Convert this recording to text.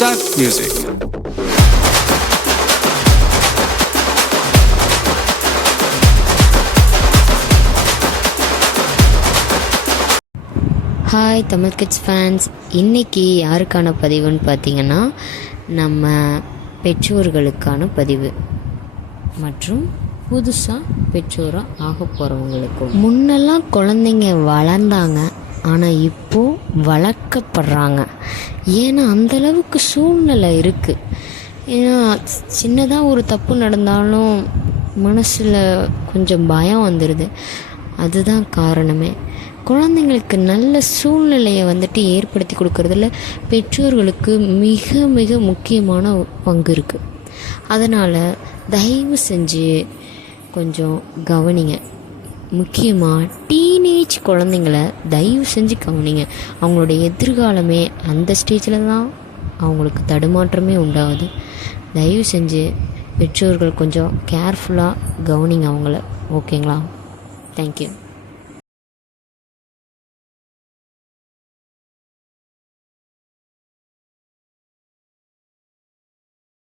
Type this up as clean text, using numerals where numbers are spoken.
Start music. Hi Tamil kids fans, இன்றைக்கி யாருக்கான பதிவுன்னு பார்த்தீங்கன்னா நம்ம பெற்றோர்களுக்கான பதிவு மற்றும் புதுசாக பெற்றோராக ஆக போகிறவங்களுக்கும். முன்னெல்லாம் குழந்தைங்க வளர்ந்தாங்க, ஆனால் இப்போது வளர்க்கப்படுறாங்க. ஏன்னா அந்தளவுக்கு சூழ்நிலை இருக்குது. ஏன்னா சின்னதாக ஒரு தப்பு நடந்தாலும் மனசில் கொஞ்சம் பயம் வந்துடுது. அதுதான் காரணமே. குழந்தைங்களுக்கு நல்ல சூழ்நிலையை ஏற்படுத்தி கொடுக்கறதுல பெற்றோர்களுக்கு மிக மிக முக்கியமான பங்கு இருக்குது. அதனால் தயவு செஞ்சு கொஞ்சம் கவனிங்க. முக்கியமாக டீனேஜ் குழந்தைங்கள தயவு செஞ்சு கவனிங்க. அவங்களுடைய எதிர்காலமே அந்த ஸ்டேஜில் தான் அவங்களுக்கு தடுமாற்றமே உண்டாகுது. தயவு செஞ்சு பெற்றோர்கள் கொஞ்சம் கேர்ஃபுல்லாக கவனிங்க அவங்கள. ஓகேங்களா? தேங்க்யூ.